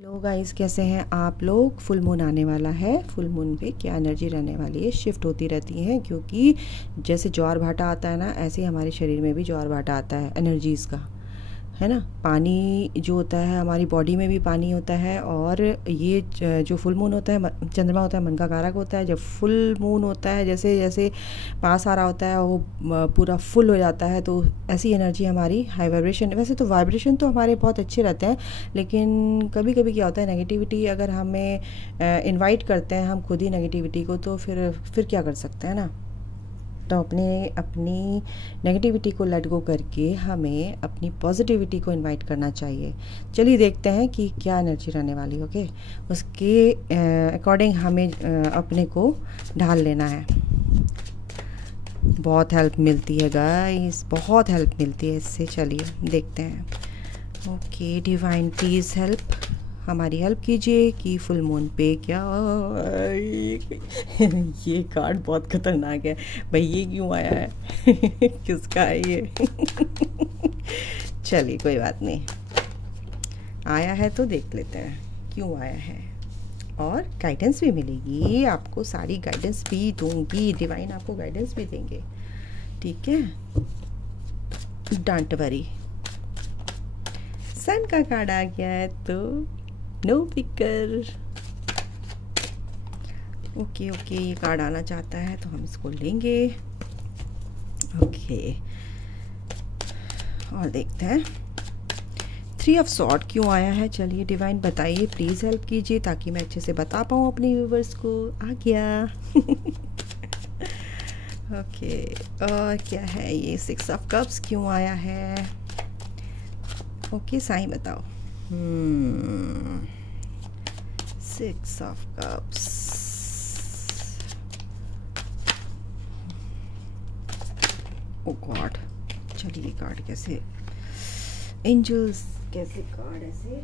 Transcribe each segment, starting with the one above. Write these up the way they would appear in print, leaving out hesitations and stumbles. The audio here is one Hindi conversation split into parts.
हेलो गाइस, कैसे हैं आप लोग। फुल मून आने वाला है। फुल मून पे क्या एनर्जी रहने वाली है, शिफ्ट होती रहती है, क्योंकि जैसे ज्वार भाटा आता है ना, ऐसे ही हमारे शरीर में भी ज्वार भाटा आता है एनर्जीज़ का, है ना। पानी जो होता है हमारी बॉडी में भी पानी होता है, और ये जो फुल मून होता है, चंद्रमा होता है, मन का कारक होता है। जब फुल मून होता है, जैसे जैसे पास आ रहा होता है वो पूरा फुल हो जाता है, तो ऐसी एनर्जी हमारी हाई वाइब्रेशन। वैसे तो वाइब्रेशन तो हमारे बहुत अच्छे रहते हैं, लेकिन कभी कभी क्या होता है, नेगेटिविटी अगर हमें इनवाइट करते हैं हम खुद ही नेगेटिविटी को, तो फिर क्या कर सकते हैं ना। तो अपनी नेगेटिविटी को लेट गो करके हमें अपनी पॉजिटिविटी को इनवाइट करना चाहिए। चलिए देखते हैं कि क्या एनर्जी रहने वाली। ओके, उसके अकॉर्डिंग हमें अपने को ढाल लेना है। बहुत हेल्प मिलती है गाइस, बहुत हेल्प मिलती है इससे। चलिए देखते हैं। ओके डिवाइन प्लीज़ हेल्प, हमारी हेल्प कीजिए कि फुल मून पे क्या ये कार्ड बहुत खतरनाक है भाई, ये क्यों आया है किसका है ये चलिए कोई बात नहीं, आया है तो देख लेते हैं क्यों आया है, और गाइडेंस भी मिलेगी आपको, सारी गाइडेंस भी दूंगी, डिवाइन आपको गाइडेंस भी देंगे, ठीक है। डोंट वरी, सन का कार्ड आ गया है तो नो फिकर। ओके ओके, ये कार्ड आना चाहता है तो हम इसको लेंगे। ओके, और देखते हैं 3 ऑफ सॉर्ड क्यों आया है। चलिए डिवाइन बताइए, प्लीज़ हेल्प कीजिए ताकि मैं अच्छे से बता पाऊँ अपने व्यूवर्स को। आ गया ओके, और क्या है ये 6 ऑफ कप्स क्यों आया है। ओके साईं बताओ। 6 ऑफ कप्स, ओ गॉड। चलिए कार्ड कैसे, एंजल्स कैसे कार्ड ऐसे,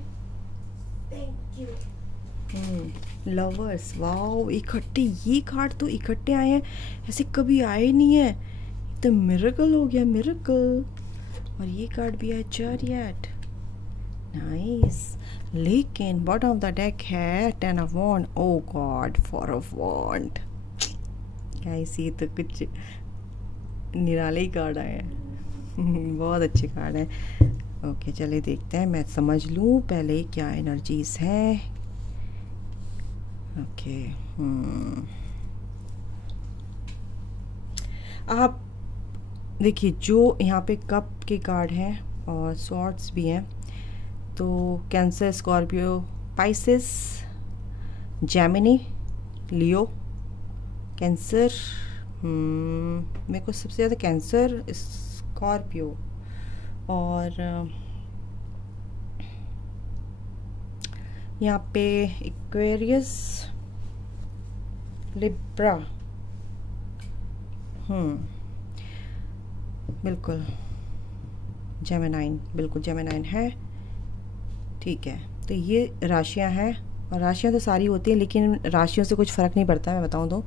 थैंक यू। लवर्स, वाओ इकट्ठे, ये कार्ड तो इकट्ठे आए हैं, ऐसे कभी आए नहीं है, तो मिरेकल हो गया, मिरेकल। और ये कार्ड भी है चैरियट, नाइस। लेकिन बॉटम ऑफ द डेक है 10 of wand, oh God 4 of wand. Guys ये तो कुछ निराले ही कार्ड आए हैं बहुत अच्छे कार्ड हैं। ओके चलिए देखते हैं, मैं समझ लूँ पहले क्या एनर्जीज हैं। ओके आप देखिए, जो यहाँ पे कप के कार्ड हैं और स्वॉर्ड्स भी हैं, तो कैंसर, स्कॉर्पियो, पाइसेस, जेमिनी, लियो। कैंसर, मेरे को सबसे ज़्यादा कैंसर, स्कॉर्पियो और यहाँ पे एक्वेरियस, लिब्रा, बिल्कुल जेमिनाइन, बिल्कुल जेमिनाइन है, ठीक है। तो ये राशियाँ हैं, और राशियाँ तो सारी होती हैं, लेकिन राशियों से कुछ फ़र्क नहीं पड़ता है। मैं बताऊँ तो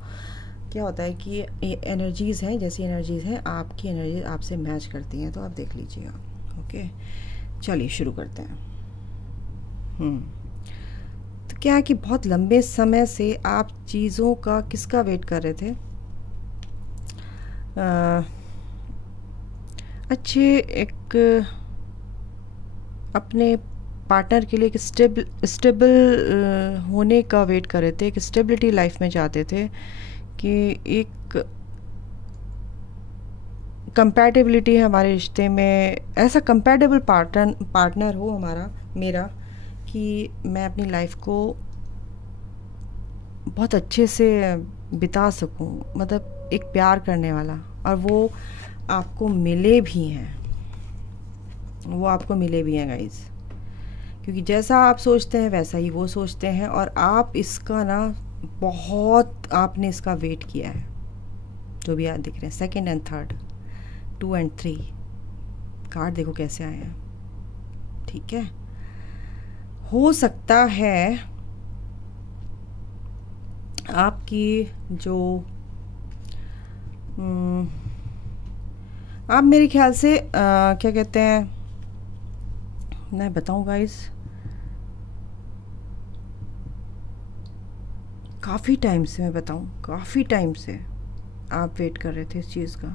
क्या होता है कि ये एनर्जीज़ हैं, जैसी एनर्जीज़ हैं आपकी एनर्जी आपसे मैच करती हैं, तो आप देख लीजिएगा। ओके चलिए शुरू करते हैं। तो क्या है कि बहुत लंबे समय से आप चीज़ों का किसका वेट कर रहे थे, अच्छे एक अपने पार्टनर के लिए एक स्टेबल होने का वेट कर रहे थे, एक स्टेबिलिटी लाइफ में चाहते थे, कि एक कंपैटिबिलिटी है हमारे रिश्ते में, ऐसा कंपैटिबल पार्टनर हो हमारा, मेरा, कि मैं अपनी लाइफ को बहुत अच्छे से बिता सकूं, मतलब एक प्यार करने वाला, और वो आपको मिले भी हैं, वो आपको मिले भी हैं गाइस, क्योंकि जैसा आप सोचते हैं वैसा ही वो सोचते हैं, और आप इसका ना बहुत आपने इसका वेट किया है, जो भी आप दिख रहे हैं, 2nd and 3rd, 2 and 3 card देखो कैसे आए हैं, ठीक है। हो सकता है आपकी जो आप मेरे ख्याल से क्या कहते हैं, मैं बताऊँ गाइस, काफ़ी टाइम से, मैं बताऊं काफ़ी टाइम से आप वेट कर रहे थे इस चीज़ का,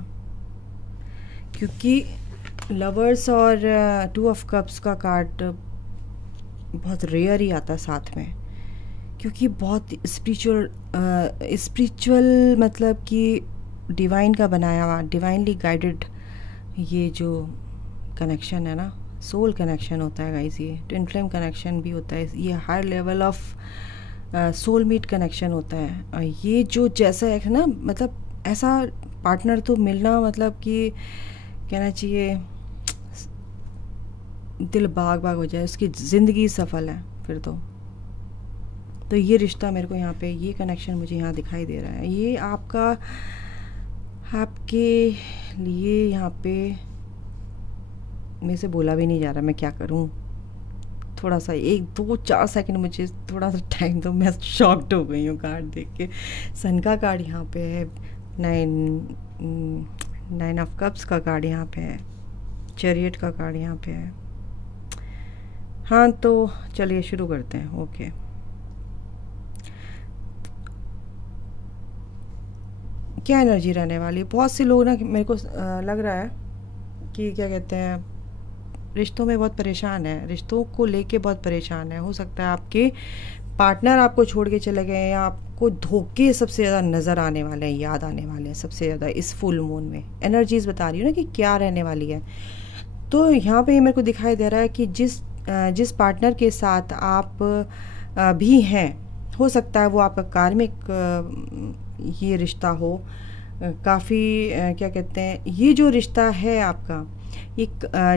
क्योंकि लवर्स और टू ऑफ कप्स का कार्ड बहुत रेयर ही आता है साथ में, क्योंकि बहुत स्पिरिचुअल मतलब कि डिवाइन का बनाया हुआ, डिवाइनली गाइडेड ये जो कनेक्शन है ना, सोल कनेक्शन होता है गाइस, ये ट्विन फ्लेम कनेक्शन भी होता है, ये high level of soulmate connection होता है। और ये जो जैसा है ना, मतलब ऐसा पार्टनर तो मिलना मतलब कि कहना चाहिए दिल बाग बाग हो जाए, उसकी ज़िंदगी सफल है फिर तो ये रिश्ता मेरे को यहाँ पे, ये कनेक्शन मुझे यहाँ दिखाई दे रहा है। ये आपके लिए यहाँ पे मेरे से बोला भी नहीं जा रहा, मैं क्या करूँ, थोड़ा सा 1-2-4 सेकंड मुझे थोड़ा सा टाइम दो, मैं शॉक्ड हो गई हूँ कार्ड देख के। सन का कार्ड यहाँ पे है, 9 ऑफ कप्स का कार्ड यहाँ पे है, चैरियट का कार्ड यहाँ पे है। हाँ तो चलिए शुरू करते हैं। ओके, क्या एनर्जी रहने वाली है? बहुत से लोग ना, मेरे को लग रहा है कि क्या कहते हैं, रिश्तों में बहुत परेशान है, रिश्तों को लेके बहुत परेशान है। हो सकता है आपके पार्टनर आपको छोड़ के चले गए, या आपको धोखे सबसे ज़्यादा नज़र आने वाले हैं, याद आने वाले हैं सबसे ज़्यादा इस फुल मून में। एनर्जीज बता रही हूँ ना कि क्या रहने वाली है। तो यहाँ पे मेरे को दिखाई दे रहा है कि जिस पार्टनर के साथ आप भी हैं, हो सकता है वो आपका कार्मिक ये रिश्ता हो, काफ़ी क्या कहते हैं, ये जो रिश्ता है आपका, ये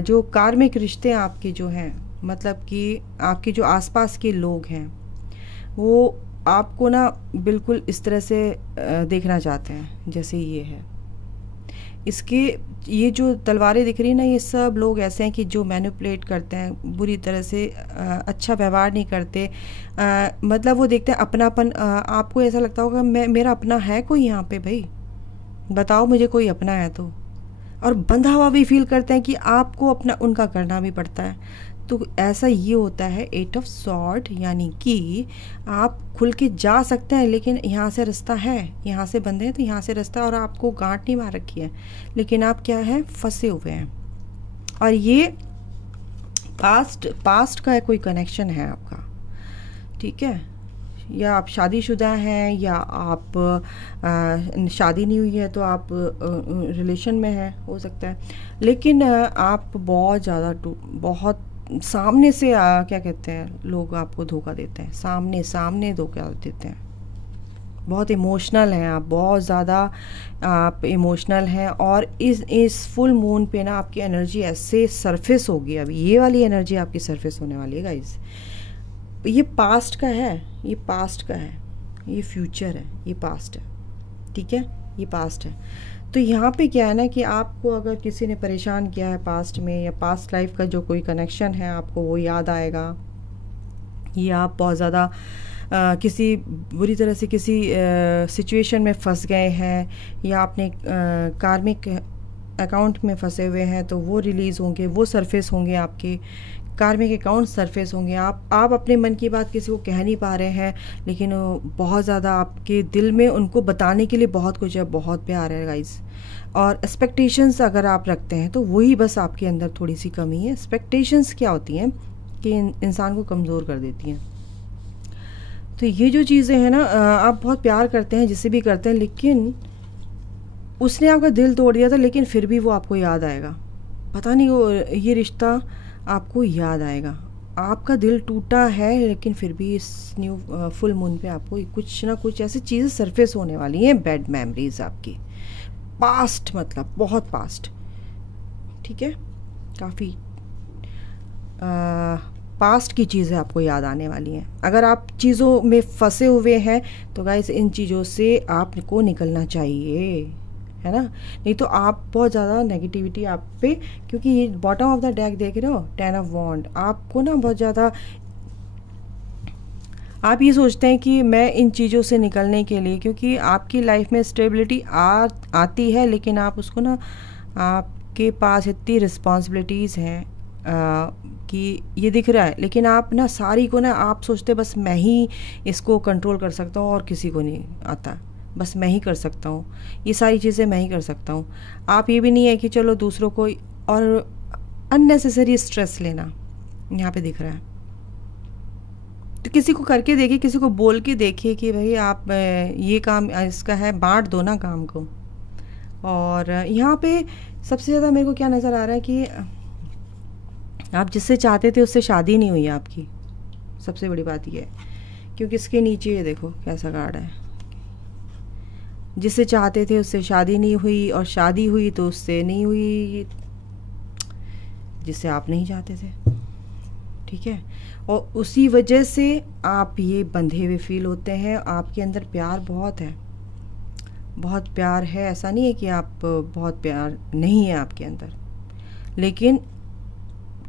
जो कार्मिक रिश्ते आपके जो हैं, मतलब कि आपके जो आसपास के लोग हैं वो आपको ना बिल्कुल इस तरह से देखना चाहते हैं जैसे ये है। इसके ये जो तलवारें दिख रही है ना, ये सब लोग ऐसे हैं कि जो मैनिपुलेट करते हैं बुरी तरह से, अच्छा व्यवहार नहीं करते, मतलब वो देखते हैं अपनापन। आपको ऐसा लगता होगा मेरा अपना है कोई यहाँ पे, भाई बताओ मुझे कोई अपना है तो, और बंधा हुआ भी फील करते हैं कि आपको अपना उनका करना भी पड़ता है। तो ऐसा ये होता है 8 ऑफ सॉर्ड, यानी कि आप खुल के जा सकते हैं, लेकिन यहाँ से रास्ता है, यहाँ से बंधे हैं तो यहाँ से रास्ता, और आपको गांठ नहीं मार रखी है, लेकिन आप क्या है, फंसे हुए हैं। और ये पास्ट का है, कोई कनेक्शन है आपका, ठीक है, या आप शादीशुदा हैं, या आप शादी नहीं हुई है तो आप रिलेशन में हैं, हो सकता है। लेकिन आप बहुत ज़्यादा बहुत सामने से क्या कहते हैं, लोग आपको धोखा देते हैं, सामने धोखा देते हैं। बहुत इमोशनल हैं आप, बहुत ज़्यादा आप इमोशनल हैं, और इस फुल मून पे ना आपकी एनर्जी ऐसे सरफेस होगी। अभी ये वाली एनर्जी आपकी सरफेस होने वाली है गाइस। ये पास्ट का है, ये पास्ट का है, ये फ्यूचर है, ये पास्ट है, ठीक है, ये पास्ट है। तो यहाँ पे क्या है ना कि आपको अगर किसी ने परेशान किया है पास्ट में, या पास्ट लाइफ का जो कोई कनेक्शन है आपको वो याद आएगा, या आप बहुत ज़्यादा किसी बुरी तरह से किसी सिचुएशन में फंस गए हैं, या आपने कार्मिक अकाउंट में फंसे हुए हैं, तो वो रिलीज़ होंगे, वो सरफेस होंगे, आपके कार्मिक अकाउंट सरफेस होंगे। आप अपने मन की बात किसी को कह नहीं पा रहे हैं, लेकिन बहुत ज़्यादा आपके दिल में उनको बताने के लिए बहुत कुछ है, बहुत प्यार है गाइस। और एक्सपेक्टेशंस अगर आप रखते हैं तो वही बस आपके अंदर थोड़ी सी कमी है। एक्सपेक्टेशंस क्या होती हैं कि इंसान को कमज़ोर कर देती हैं। तो ये जो चीज़ें हैं ना, आप बहुत प्यार करते हैं जिससे भी करते हैं, लेकिन उसने आपका दिल तोड़ दिया था, लेकिन फिर भी वो आपको याद आएगा, पता नहीं वो ये रिश्ता आपको याद आएगा। आपका दिल टूटा है, लेकिन फिर भी इस न्यू फुल मून पे आपको कुछ ना कुछ ऐसी चीज़ें सरफेस होने वाली हैं, बैड मेमोरीज आपकी, पास्ट मतलब बहुत पास्ट, ठीक है, काफ़ी पास्ट की चीज़ें आपको याद आने वाली हैं। अगर आप चीज़ों में फंसे हुए हैं तो गाइस इन चीज़ों से आपको निकलना चाहिए, है ना, नहीं तो आप बहुत ज़्यादा नेगेटिविटी आप पे, क्योंकि ये बॉटम ऑफ द डेक देख रहे हो, 10 ऑफ वॉन्ड, आपको ना बहुत ज़्यादा आप ये सोचते हैं कि मैं इन चीज़ों से निकलने के लिए, क्योंकि आपकी लाइफ में स्टेबिलिटी आती है, लेकिन आप उसको ना, आपके पास इतनी रिस्पॉन्सिबिलिटीज़ हैं, कि ये दिख रहा है, लेकिन आप ना सारी को ना आप सोचते बस मैं ही इसको कंट्रोल कर सकता हूँ और किसी को नहीं आता, बस मैं ही कर सकता हूँ, ये सारी चीज़ें मैं ही कर सकता हूँ। आप ये भी नहीं है कि चलो दूसरों को, और अननेसेसरी स्ट्रेस लेना यहाँ पे दिख रहा है। तो किसी को करके देखिए, किसी को बोल के देखिए कि भाई आप ये काम इसका है, बांट दो ना काम को। और यहाँ पे सबसे ज़्यादा मेरे को क्या नज़र आ रहा है कि आप जिससे चाहते थे उससे शादी नहीं हुई आपकी, सबसे बड़ी बात ये है, क्योंकि इसके नीचे ये देखो कैसा कार्ड है। जिससे चाहते थे उससे शादी नहीं हुई, और शादी हुई तो उससे नहीं हुई जिससे आप नहीं चाहते थे, ठीक है। और उसी वजह से आप ये बंधे हुए फील होते हैं। आपके अंदर प्यार बहुत है, बहुत प्यार है, ऐसा नहीं है कि आप बहुत प्यार नहीं है आपके अंदर, लेकिन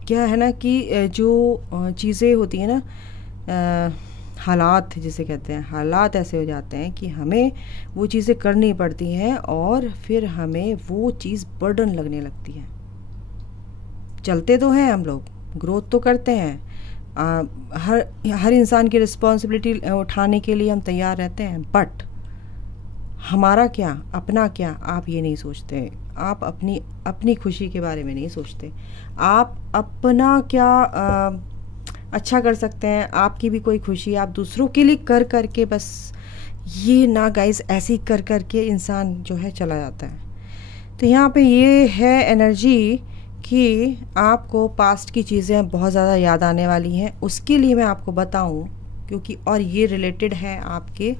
क्या है ना कि जो चीज़ें होती हैं ना, हालात जिसे कहते हैं, हालात ऐसे हो जाते हैं कि हमें वो चीज़ें करनी पड़ती हैं और फिर हमें वो चीज़ बर्डन लगने लगती है। चलते तो हैं हम लोग, ग्रोथ तो करते हैं, हर इंसान की रिस्पॉन्सिबिलिटी उठाने के लिए हम तैयार रहते हैं, बट हमारा क्या, अपना क्या, आप ये नहीं सोचते। आप अपनी खुशी के बारे में नहीं सोचते। आप अपना क्या अच्छा कर सकते हैं, आपकी भी कोई खुशी आप दूसरों के लिए कर करके, बस ये ना गाइस, ऐसे ही कर करके इंसान जो है चला जाता है। तो यहाँ पे ये है एनर्जी कि आपको पास्ट की चीज़ें बहुत ज़्यादा याद आने वाली हैं। उसके लिए मैं आपको बताऊं, क्योंकि और ये रिलेटेड है आपके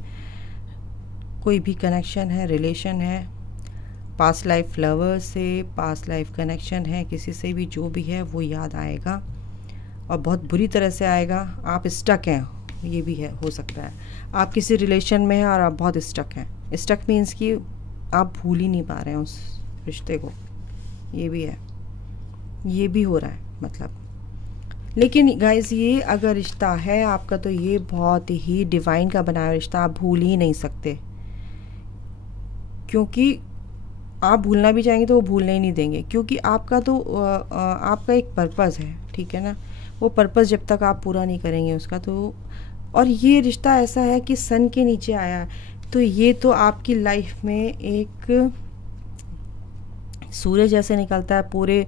कोई भी कनेक्शन है, रिलेशन है, पास्ट लाइफ लवर से, पास्ट लाइफ कनेक्शन है, किसी से भी जो भी है वो याद आएगा और बहुत बुरी तरह से आएगा। आप स्टक हैं, ये भी है, हो सकता है आप किसी रिलेशन में हैं और आप बहुत स्टक हैं। स्टक मीन्स कि आप भूल ही नहीं पा रहे हैं उस रिश्ते को, ये भी है, ये भी हो रहा है मतलब। लेकिन गाइस ये अगर रिश्ता है आपका तो ये बहुत ही डिवाइन का बनाया रिश्ता, आप भूल ही नहीं सकते, क्योंकि आप भूलना भी चाहेंगे तो वो भूलने ही नहीं देंगे, क्योंकि आपका तो आपका एक पर्पस है, ठीक है ना। वो पर्पस जब तक आप पूरा नहीं करेंगे उसका तो, और ये रिश्ता ऐसा है कि सन के नीचे आया, तो ये तो आपकी लाइफ में एक सूरज जैसे निकलता है, पूरे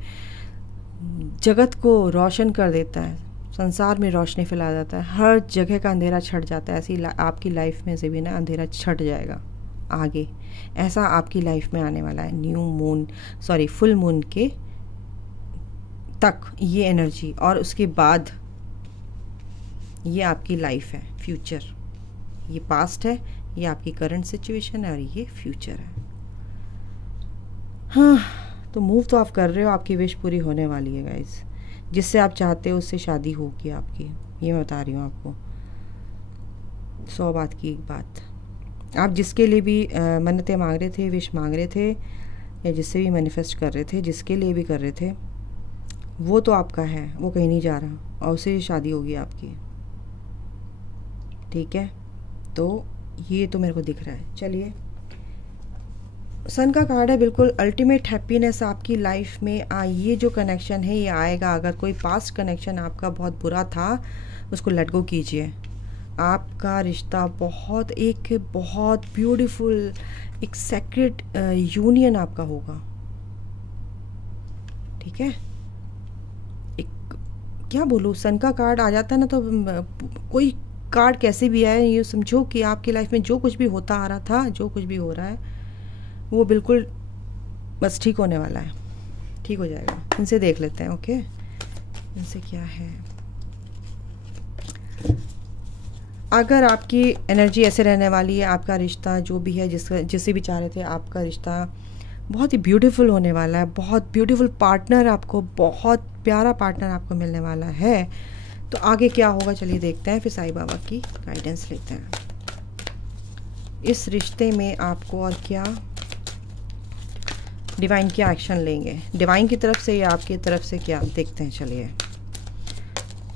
जगत को रोशन कर देता है, संसार में रोशनी फैला जाता है, हर जगह का अंधेरा छट जाता है। ऐसी आपकी लाइफ में से भी ना अंधेरा छट जाएगा आगे, ऐसा आपकी लाइफ में आने वाला है फुल मून के तक ये एनर्जी, और उसके बाद ये आपकी लाइफ है, फ्यूचर। ये पास्ट है, ये आपकी करंट सिचुएशन है, और ये फ्यूचर है। हाँ, तो मूव तो आप कर रहे हो, आपकी विश पूरी होने वाली है गाइस। जिससे आप चाहते हो उससे शादी होगी आपकी, ये मैं बता रही हूँ आपको। 100 बात की एक बात, आप जिसके लिए भी मन्नतें मांग रहे थे, विश मांग रहे थे, या जिससे भी मैनिफेस्ट कर रहे थे, जिसके लिए भी कर रहे थे, वो तो आपका है, वो कहीं नहीं जा रहा, और उससे शादी होगी आपकी, ठीक है। तो ये तो मेरे को दिख रहा है। चलिए, सन का कार्ड है, बिल्कुल अल्टीमेट हैप्पीनेस आपकी लाइफ में। ये जो कनेक्शन है ये आएगा। अगर कोई पास्ट कनेक्शन आपका बहुत बुरा था उसको लेट गो कीजिए। आपका रिश्ता बहुत ब्यूटीफुल, एक सेक्रेट यूनियन आपका होगा, ठीक है। एक क्या बोलूँ, सन का कार्ड आ जाता है ना, तो कोई कार्ड कैसे भी आए, ये समझो कि आपकी लाइफ में जो कुछ भी होता आ रहा था, जो कुछ भी हो रहा है, वो बिल्कुल बस ठीक होने वाला है, ठीक हो जाएगा। इनसे देख लेते हैं, ओके, इनसे क्या है। अगर आपकी एनर्जी ऐसे रहने वाली है, आपका रिश्ता जो भी है, जिसे भी चाह रहे थे, आपका रिश्ता बहुत ही ब्यूटीफुल होने वाला है। बहुत ब्यूटीफुल पार्टनर आपको, बहुत प्यारा पार्टनर आपको मिलने वाला है। तो आगे क्या होगा चलिए देखते हैं, फिर साईं बाबा की गाइडेंस लेते हैं। इस रिश्ते में आपको और क्या डिवाइन क्या एक्शन लेंगे, डिवाइन की तरफ से या आपकी तरफ से, क्या देखते हैं। चलिए,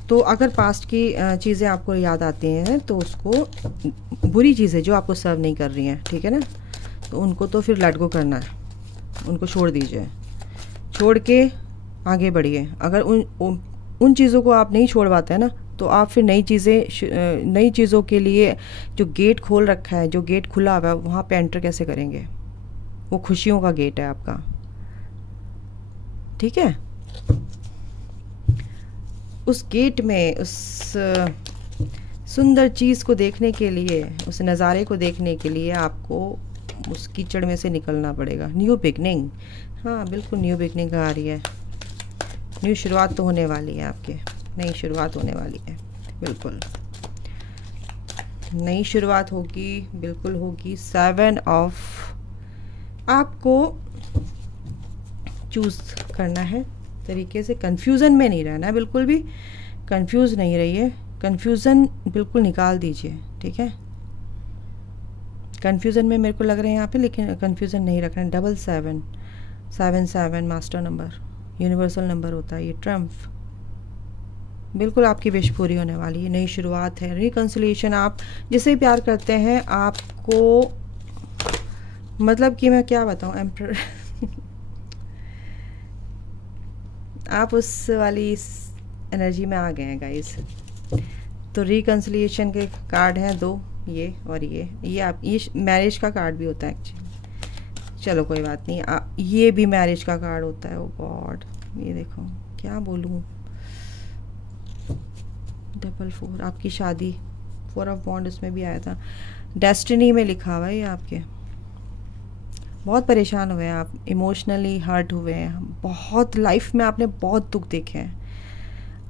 तो अगर पास्ट की चीज़ें आपको याद आती हैं तो उसको, बुरी चीज़ें जो आपको सर्व नहीं कर रही हैं, ठीक है ना, तो उनको तो फिर लेट गो करना है, उनको छोड़ दीजिए। छोड़ के आगे बढ़िए। अगर उन चीज़ों को आप नहीं छोड़ पाते हैं ना, तो आप फिर नई चीज़ों के लिए जो गेट खोल रखा है, जो गेट खुला हुआ है, वहाँ पे एंटर कैसे करेंगे? वो खुशियों का गेट है आपका, ठीक है। उस गेट में उस सुंदर चीज़ को देखने के लिए, उस नज़ारे को देखने के लिए आपको उस कीचड़ में से निकलना पड़ेगा। न्यू बिगनिंग, हाँ बिल्कुल न्यू बिगनिंग आ रही है। न्यू शुरुआत तो होने वाली है आपके, नई शुरुआत होने वाली है, बिल्कुल नई शुरुआत होगी, बिल्कुल होगी। 7 ऑफ, आपको चूज़ करना है तरीके से, कंफ्यूजन में नहीं रहना है, बिल्कुल भी कंफ्यूज नहीं रहिए। कंफ्यूजन बिल्कुल निकाल दीजिए, ठीक है। कंफ्यूजन में मेरे को लग रहे हैं यहाँ पे, लेकिन कंफ्यूजन नहीं रखना है। 7 7 मास्टर नंबर, यूनिवर्सल नंबर होता है ये, ट्रम्फ। बिल्कुल आपकी विश पूरी होने वाली है, नई शुरुआत है, रिकंसिलिएशन। आप जिसे प्यार करते हैं, आपको मतलब कि मैं क्या बताऊँ, एम्पर आप उस वाली एनर्जी में आ गए हैं गाइस। तो रिकंसिलिएशन के कार्ड हैं 2, ये और ये आप, ये मैरिज का कार्ड भी होता है एक्चुअली। चलो कोई बात नहीं, ये भी मैरिज का कार्ड होता है। ओ गॉड, ये देखो क्या बोलूँ, 4 आपकी शादी, 4 ऑफ बॉन्ड इसमें भी आया था। डेस्टिनी में लिखा हुआ है ये आपके। बहुत परेशान हुए हैं आप, इमोशनली हर्ट हुए हैं बहुत, लाइफ में आपने बहुत दुख देखे हैं,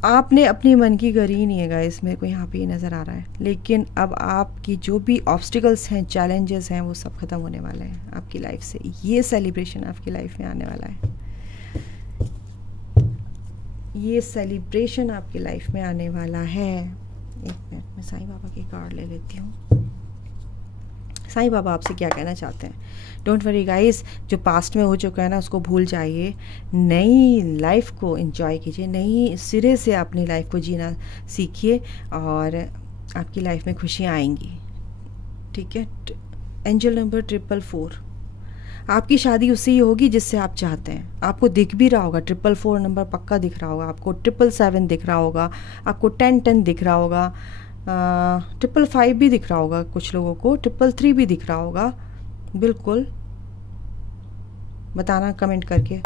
आपने अपनी मन की करी नहीं है गाइस, मेरे को यहाँ पे ये नज़र आ रहा है। लेकिन अब आपकी जो भी ऑब्स्टिकल्स हैं, चैलेंजेस हैं, वो सब ख़त्म होने वाले हैं आपकी लाइफ से। ये सेलिब्रेशन आपकी लाइफ में आने वाला है, ये सेलिब्रेशन आपकी लाइफ में आने वाला है। एक मिनट में साईं बाबा के कार्ड ले लेती हूँ। साईं बाबा आपसे क्या कहना चाहते हैं? डोंट वरी गाइस, जो पास्ट में हो चुका है ना उसको भूल जाइए, नई लाइफ को एंजॉय कीजिए, नई सिरे से अपनी लाइफ को जीना सीखिए और आपकी लाइफ में खुशियाँ आएंगी, ठीक है। एंजल नंबर 444, आपकी शादी उससे ही होगी जिससे आप चाहते हैं। आपको दिख भी रहा होगा, 444 नंबर पक्का दिख रहा होगा आपको, 777 दिख रहा होगा आपको, 1010 दिख रहा होगा, 555 भी दिख रहा होगा कुछ लोगों को, 333 भी दिख रहा होगा। बिल्कुल बताना कमेंट करके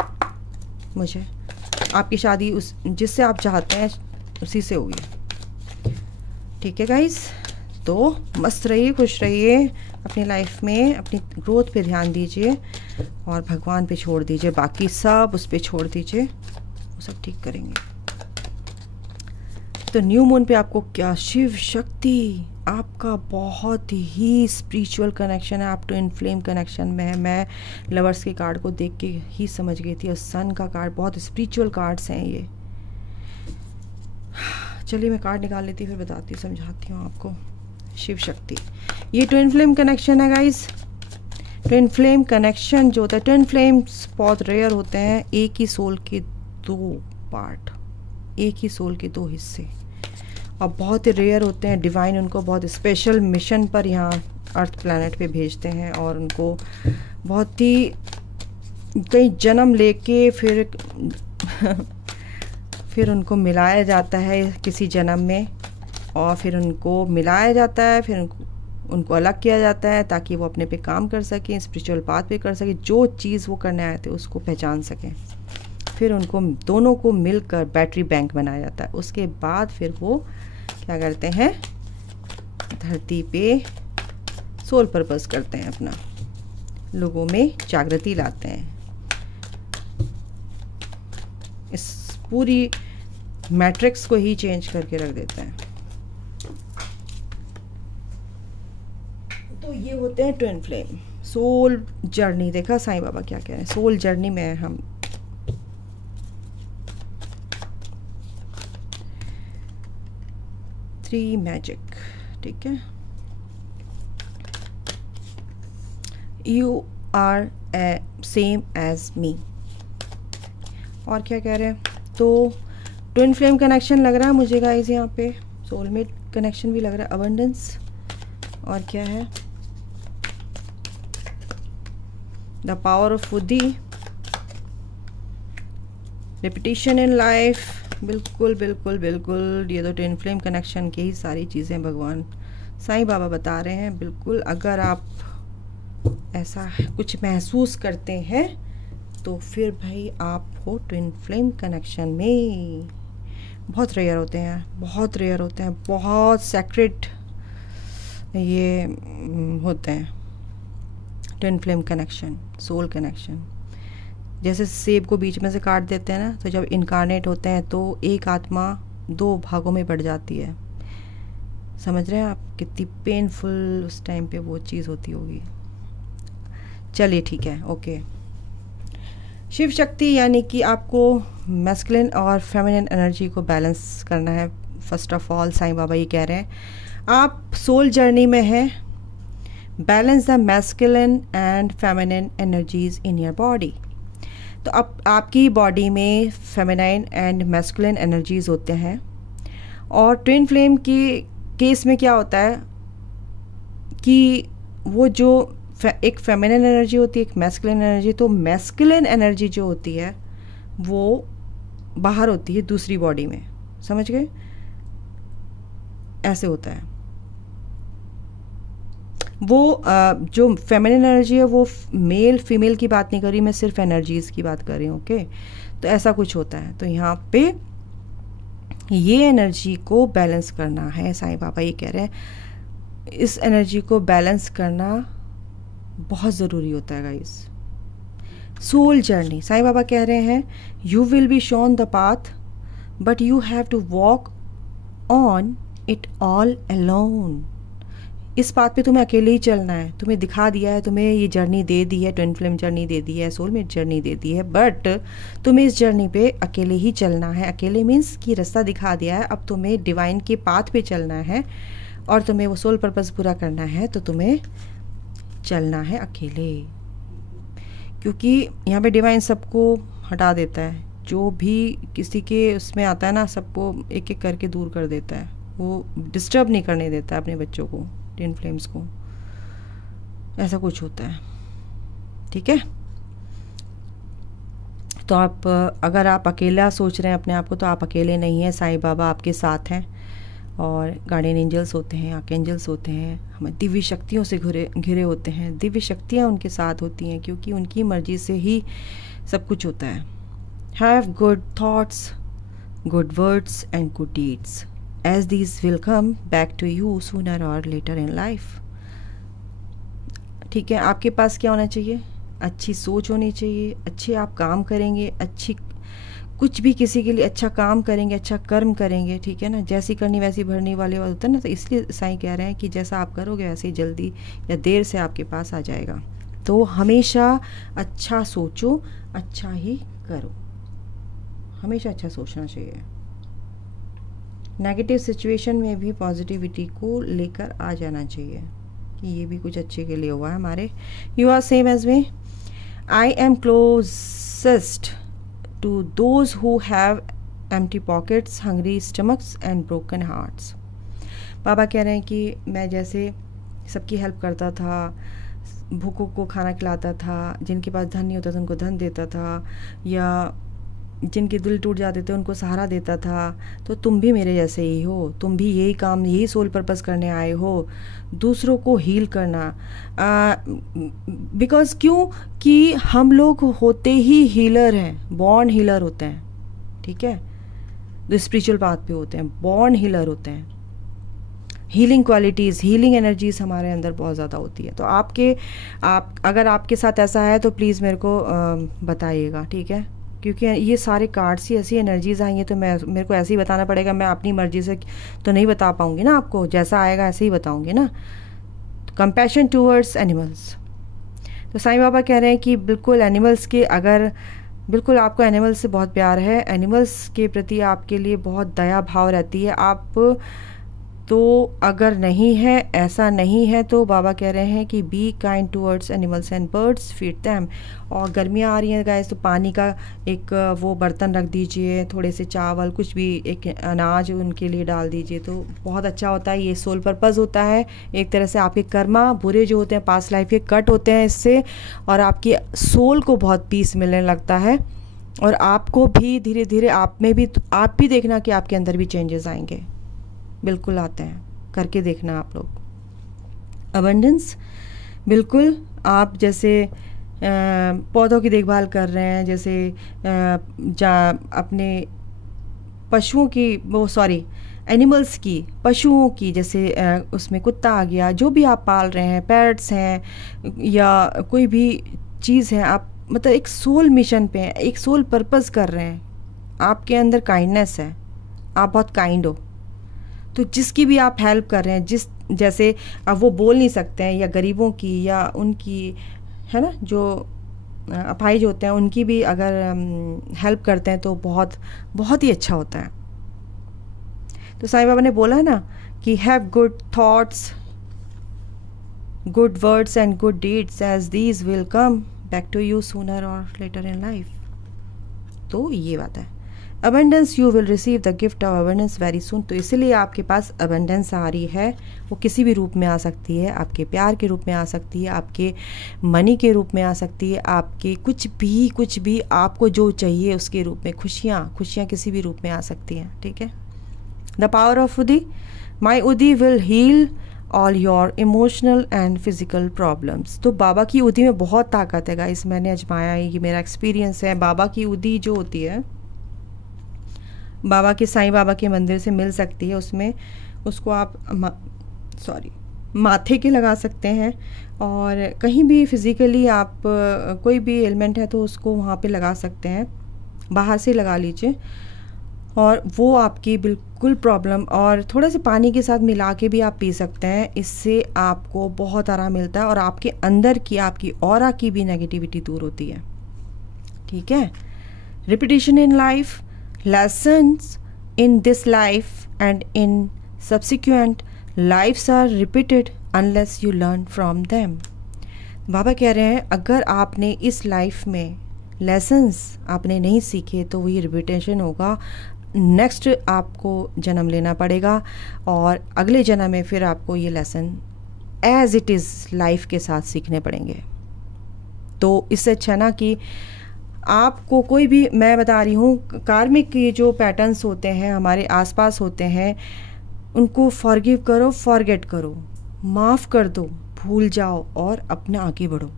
मुझे, आपकी शादी उस जिससे आप चाहते हैं उसी से होगी, ठीक है गाइस। तो मस्त रहिए, खुश रहिए अपनी लाइफ में, अपनी ग्रोथ पे ध्यान दीजिए और भगवान पे छोड़ दीजिए, बाकी सब उस पे छोड़ दीजिए, वो सब ठीक करेंगे। तो न्यू मून पे आपको क्या, शिव शक्ति, आपका बहुत ही स्पिरिचुअल कनेक्शन है, आप ट्विन फ्लेम कनेक्शन में है। मैं लवर्स के कार्ड को देख के ही समझ गई थी, और सन का कार्ड, बहुत स्पिरिचुअल कार्ड्स हैं ये। चलिए मैं कार्ड निकाल लेती हूँ, फिर बताती हूँ, समझाती हूँ आपको। शिव शक्ति, ये ट्विन फ्लेम कनेक्शन है गाइस। ट्विन फ्लेम कनेक्शन जो होता है, ट्विन फ्लेम्स बहुत रेयर होते हैं, एक ही सोल के 2 पार्ट, एक ही सोल के 2 हिस्से, और बहुत ही रेयर होते हैं। डिवाइन उनको बहुत स्पेशल मिशन पर यहाँ अर्थ प्लैनेट पे भेजते हैं, और उनको बहुत ही कई जन्म लेके फिर उनको मिलाया जाता है किसी जन्म में, और फिर उनको मिलाया जाता है, फिर उनको अलग किया जाता है ताकि वो अपने पे काम कर सकें, स्पिरिचुअल पाथ पे कर सकें, जो चीज़ वो करने आए थे उसको पहचान सकें। फिर उनको दोनों को मिलकर बैटरी बैंक बनाया जाता है। उसके बाद फिर वो क्या करते हैं, धरती पे सोल पर्पस करते हैं अपना, लोगों में जागृति लाते हैं, इस पूरी मैट्रिक्स को ही चेंज करके रख देते हैं। तो ये होते हैं ट्विन फ्लेम। सोल जर्नी, देखा साईं बाबा क्या कह रहे हैं, सोल जर्नी में हम। थ्री मैजिक, ठीक है। यू आर सेम एज मी, और क्या कह रहे हैं, तो ट्विन फ्लेम कनेक्शन लग रहा है मुझे गाइस यहाँ पे, सोलमेट कनेक्शन भी लग रहा है, अबंडेंस, और क्या है, द पावर ऑफ बुद्धि, रिपीटिशन इन लाइफ, बिल्कुल बिल्कुल बिल्कुल, ये तो ट्विन फ्लेम कनेक्शन की ही सारी चीज़ें भगवान साईं बाबा बता रहे हैं। बिल्कुल अगर आप ऐसा कुछ महसूस करते हैं तो फिर भाई आप हो ट्विन फ्लेम कनेक्शन में। बहुत रेयर होते हैं, बहुत रेयर होते हैं, बहुत सेक्रेट ये होते हैं twin flame connection, soul connection. जैसे सेब को बीच में से काट देते हैं ना, तो जब इनकारनेट होते हैं तो एक आत्मा 2 भागों में बढ़ जाती है। समझ रहे हैं आप कितनी पेनफुल उस टाइम पे वो चीज़ होती होगी। चलिए ठीक है, ओके। शिव शक्ति यानी कि आपको मैस्कुलिन और फेमिनिन एनर्जी को बैलेंस करना है। First of all Sai Baba ये कह रहे हैं आप सोल जर्नी में हैं, balance the masculine and feminine energies in your body. तो अब आपकी बॉडी में फेमिनाइन एंड मैस्कुलिन एनर्जीज होते हैं। और ट्विन फ्लेम की केस में क्या होता है कि वो जो एक फेमिनिन एनर्जी होती है, एक मैस्कुलिन एनर्जी, तो मैस्कुलिन एनर्जी जो होती है वो बाहर होती है दूसरी बॉडी में। समझ गए? ऐसे होता है। वो जो फेमिनिन एनर्जी है वो मेल फीमेल की बात नहीं कर रही, मैं सिर्फ एनर्जीज़ की बात कर रही हूँ। ओके, तो ऐसा कुछ होता है। तो यहाँ पे ये एनर्जी को बैलेंस करना है। साईं बाबा ये कह रहे हैं इस एनर्जी को बैलेंस करना बहुत ज़रूरी होता है guys. Soul journey, Sai Baba कह रहे हैं you will be shown the path but you have to walk on it all alone. इस बात पे तुम्हें अकेले ही चलना है। तुम्हें दिखा दिया है, तुम्हें ये जर्नी दे दी है, ट्विन फ्लेम जर्नी दे दी है, सोलमेट जर्नी दे दी है, बट तुम्हें इस जर्नी पे अकेले ही चलना है। अकेले मीन्स कि रास्ता दिखा दिया है, अब तुम्हें डिवाइन के पाथ पे चलना है और तुम्हें वो सोल पर्पस पूरा करना है, तो तुम्हें चलना है अकेले। क्योंकि यहाँ पे डिवाइन सबको हटा देता है, जो भी किसी के उसमें आता है ना, सबको एक एक करके दूर कर देता है। वो डिस्टर्ब नहीं करने देता है अपने बच्चों को, ट्विन फ्लेम्स को। ऐसा कुछ होता है, ठीक है। तो आप अगर आप अकेला सोच रहे हैं अपने आप को, तो आप अकेले नहीं हैं। साईं बाबा आपके साथ हैं और गार्डियन एंजल्स होते हैं, आर्कएंजल्स होते हैं, हमें दिव्य शक्तियों से घिरे होते हैं। दिव्य शक्तियाँ उनके साथ होती हैं क्योंकि उनकी मर्जी से ही सब कुछ होता है। Have good thoughts, good words and good deeds as these will come back to you sooner or later in life। ठीक है, आपके पास क्या होना चाहिए? अच्छी सोच होनी चाहिए, अच्छे आप काम करेंगे, अच्छी कुछ भी किसी के लिए अच्छा काम करेंगे, अच्छा कर्म करेंगे, ठीक है ना। जैसी करनी वैसी भरनी वाले बात होता है ना। तो इसलिए साईं कह रहे हैं कि जैसा आप करोगे वैसे ही जल्दी या देर से आपके पास आ जाएगा। तो हमेशा अच्छा सोचो, अच्छा ही करो, हमेशा अच्छा सोचना चाहिए। नेगेटिव सिचुएशन में भी पॉजिटिविटी को लेकर आ जाना चाहिए कि ये भी कुछ अच्छे के लिए हुआ है हमारे। You are same as me, I am closest to those who have empty pockets, hungry stomachs and broken hearts. बाबा कह रहे हैं कि मैं जैसे सबकी हेल्प करता था, भूखों को खाना खिलाता था, जिनके पास धन नहीं होता था उनको धन देता था, या जिनके दिल टूट जाते थे उनको सहारा देता था, तो तुम भी मेरे जैसे ही हो। तुम भी यही काम, यही सोल पर्पस करने आए हो, दूसरों को हील करना। बिकॉज क्यों कि हम लोग होते ही हीलर हैं, बॉर्न हीलर होते हैं, ठीक है। जो स्पिरिचुअल पाथ पे होते हैं, बॉर्न हीलर होते हैं। हीलिंग क्वालिटीज़, हीलिंग एनर्जीज़ हमारे अंदर बहुत ज़्यादा होती है। तो आप अगर आपके साथ ऐसा है तो प्लीज़ मेरे को बताइएगा, ठीक है। क्योंकि ये सारे कार्ड्स ही ऐसी एनर्जीज़ आई हैं, तो मेरे को ऐसे ही बताना पड़ेगा। मैं अपनी मर्जी से तो नहीं बता पाऊँगी ना आपको, जैसा आएगा ऐसे ही बताऊँगी ना। कंपैशन टूवर्ड्स एनिमल्स, तो साईं बाबा कह रहे हैं कि बिल्कुल एनिमल्स के, अगर बिल्कुल आपको एनिमल्स से बहुत प्यार है, एनिमल्स के प्रति आपके लिए बहुत दया भाव रहती है, आप तो अगर नहीं है, ऐसा नहीं है, तो बाबा कह रहे हैं कि be kind towards animals and birds, feed them. और गर्मियाँ आ रही हैं गाइस, तो पानी का एक वो बर्तन रख दीजिए, थोड़े से चावल, कुछ भी एक अनाज उनके लिए डाल दीजिए, तो बहुत अच्छा होता है। ये सोल पर्पस होता है एक तरह से। आपके कर्मा बुरे जो होते हैं पास्ट लाइफ के कट होते हैं इससे, और आपकी सोल को बहुत पीस मिलने लगता है। और आपको भी धीरे धीरे आप भी देखना कि आपके अंदर भी चेंजेस आएंगे, बिल्कुल आते हैं, करके देखना आप लोग। अबंडेंस, बिल्कुल आप जैसे पौधों की देखभाल कर रहे हैं, जैसे अपने पशुओं की एनिमल्स की, पशुओं की, जैसे उसमें कुत्ता आ गया, जो भी आप पाल रहे हैं, पेट्स हैं या कोई भी चीज़ है, आप मतलब एक सोल मिशन पे हैं, एक सोल पर्पस कर रहे हैं, आपके अंदर काइंडनेस है, आप बहुत काइंड हो, तो जिसकी भी आप हेल्प कर रहे हैं, जैसे अब वो बोल नहीं सकते हैं, या गरीबों की या उनकी, है ना, जो अपाहिज होते हैं, उनकी भी अगर हेल्प करते हैं तो बहुत बहुत ही अच्छा होता है। तो साईं बाबा ने बोला ना कि have good thoughts, good words and good deeds as these will come back to you sooner or later in life. तो ये बात है, abundance, you will receive the gift of abundance very soon. तो इसीलिए आपके पास अबंडेंस आ रही है, वो किसी भी रूप में आ सकती है, आपके प्यार के रूप में आ सकती है, आपके मनी के रूप में आ सकती है, आपके कुछ भी आपको जो चाहिए उसके रूप में, खुशियाँ किसी भी रूप में आ सकती हैं, ठीक है। The power of udi, my udi will heal all your emotional and physical problems. तो बाबा की उदी में बहुत ताकत है गाइस, मैंने आजमाया है, ये मेरा एक्सपीरियंस है। बाबा की उदी जो होती है, बाबा के, साईं बाबा के मंदिर से मिल सकती है, उसको आप माथे के लगा सकते हैं, और कहीं भी फिज़िकली आप कोई भी एलिमेंट है तो उसको वहाँ पे लगा सकते हैं, बाहर से लगा लीजिए, और वो आपकी बिल्कुल प्रॉब्लम, और थोड़ा से पानी के साथ मिला के भी आप पी सकते हैं, इससे आपको बहुत आराम मिलता है, और आपके अंदर की, आपकी ऑरा की भी नेगेटिविटी दूर होती है, ठीक है। Repetition in life, lessons in this life and in subsequent lives are repeated unless you learn from them। बाबा कह रहे हैं अगर आपने इस लाइफ में लेसन्स आपने नहीं सीखे तो वही रिपीटेशन होगा, नेक्स्ट आपको जन्म लेना पड़ेगा, और अगले जन्म में फिर आपको ये lesson as it is life के साथ सीखने पड़ेंगे। तो इससे अच्छा ना कि आपको कोई भी, मैं बता रही हूँ, कार्मिक ये जो पैटर्न्स होते हैं हमारे आसपास होते हैं, उनको फॉरगिव करो, फॉरगेट करो, माफ़ कर दो, भूल जाओ और अपना आगे बढ़ो।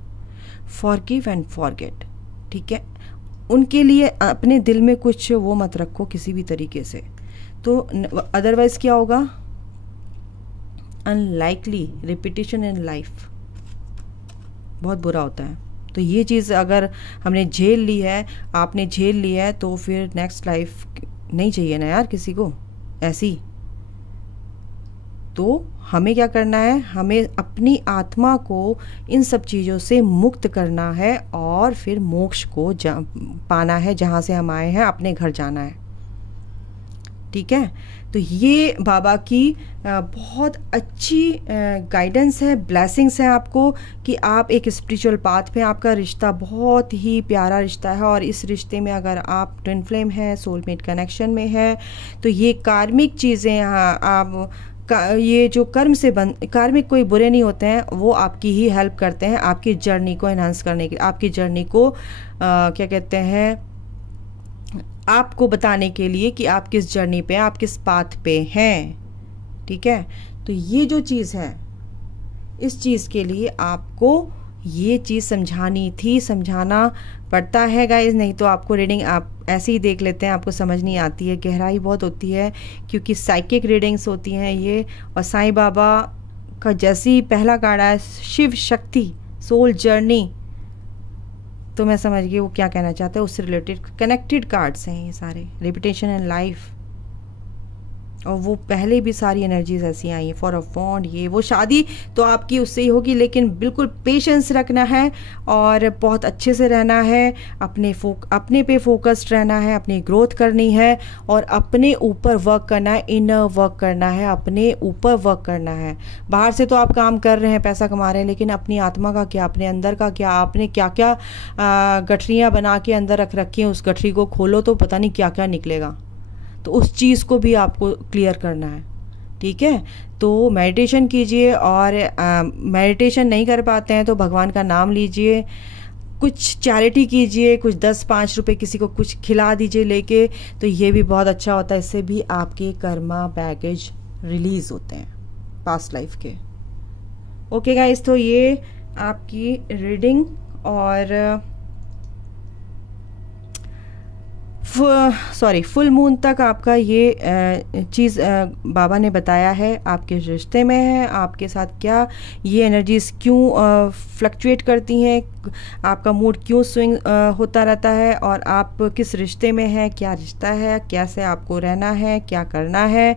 फॉरगिव एंड फॉरगेट, ठीक है। उनके लिए अपने दिल में कुछ वो मत रखो किसी भी तरीके से, तो अदरवाइज़ क्या होगा, अनलाइकली रिपीटिशन इन लाइफ बहुत बुरा होता है। तो ये चीज़ अगर हमने झेल ली है, आपने झेल ली है, तो फिर नेक्स्ट लाइफ नहीं चाहिए ना यार किसी को ऐसी। तो हमें क्या करना है, हमें अपनी आत्मा को इन सब चीज़ों से मुक्त करना है, और फिर मोक्ष को पाना है, जहाँ से हम आए हैं, अपने घर जाना है, ठीक है। तो ये बाबा की बहुत अच्छी गाइडेंस है, ब्लेसिंग्स हैं आपको, कि आप एक स्पिरिचुअल पाथ पे, आपका रिश्ता बहुत ही प्यारा रिश्ता है, और इस रिश्ते में अगर आप ट्विन फ्लेम है, सोलमेट कनेक्शन में है, तो ये कार्मिक चीज़ें, यहाँ आप ये जो कार्मिक कोई बुरे नहीं होते हैं, वो आपकी ही हेल्प करते हैं, आपकी जर्नी को एनहांस करने के, आपकी जर्नी को क्या कहते हैं, आपको बताने के लिए कि आप किस जर्नी पे, आप किस पाथ पे हैं, ठीक है। तो ये जो चीज़ है, इस चीज़ के लिए आपको ये चीज़ समझानी थी, समझाना पड़ता है गाइस, नहीं तो आपको रीडिंग आप ऐसे ही देख लेते हैं, आपको समझ नहीं आती है, गहराई बहुत होती है, क्योंकि साइकिक रीडिंग्स होती हैं ये। और साईं बाबा का जैसे ही पहला कार्ड आया, शिव शक्ति, सोल जर्नी, तो मैं समझ गई वो क्या कहना चाहते हैं, उससे रिलेटेड कनेक्टेड कार्ड्स हैं ये सारे, रिपीटेशन इन लाइफ। और वो पहले भी सारी एनर्जीज ऐसी आई हैं, फॉर अ बॉन्ड, ये वो, शादी तो आपकी उससे ही होगी, लेकिन बिल्कुल पेशेंस रखना है, और बहुत अच्छे से रहना है, अपने पे फोकस्ड रहना है, अपनी ग्रोथ करनी है, और अपने ऊपर वर्क करना है, इनर वर्क करना है, अपने ऊपर वर्क करना है। बाहर से तो आप काम कर रहे हैं, पैसा कमा रहे हैं, लेकिन अपनी आत्मा का क्या, अपने अंदर का क्या, आपने क्या क्या गठरियाँ बना के अंदर रख रखी हैं, उस गठरी को खोलो तो पता नहीं क्या क्या निकलेगा, तो उस चीज़ को भी आपको क्लियर करना है, ठीक है। तो मेडिटेशन कीजिए, और मेडिटेशन नहीं कर पाते हैं तो भगवान का नाम लीजिए, कुछ चैरिटी कीजिए, कुछ 10-5 रुपए किसी को कुछ खिला दीजिए लेके, तो ये भी बहुत अच्छा होता है। इससे भी आपके कर्मा बैगेज रिलीज़ होते हैं पास्ट लाइफ के। ओके गाइस, तो ये आपकी रीडिंग और फुल मून तक आपका ये चीज़ बाबा ने बताया है आपके रिश्ते में है, आपके साथ क्या ये एनर्जीज क्यों फ्लक्चुएट करती हैं, आपका मूड क्यों स्विंग होता रहता है, और आप किस रिश्ते में हैं, क्या रिश्ता है, कैसे आपको रहना है, क्या करना है,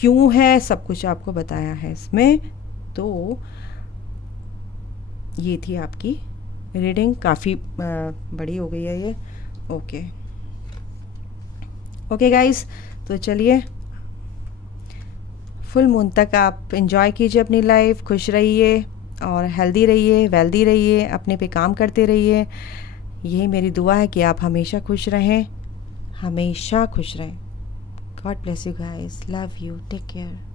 क्यों है, सब कुछ आपको बताया है इसमें। तो ये थी आपकी रीडिंग, काफ़ी बड़ी हो गई है ये। ओके गाइस, तो चलिए फुल मून तक आप एंजॉय कीजिए अपनी लाइफ, खुश रहिए और हेल्दी रहिए, वेल्दी रहिए, अपने पे काम करते रहिए। यही मेरी दुआ है कि आप हमेशा खुश रहें, हमेशा खुश रहें। God bless you guys, love you, take care.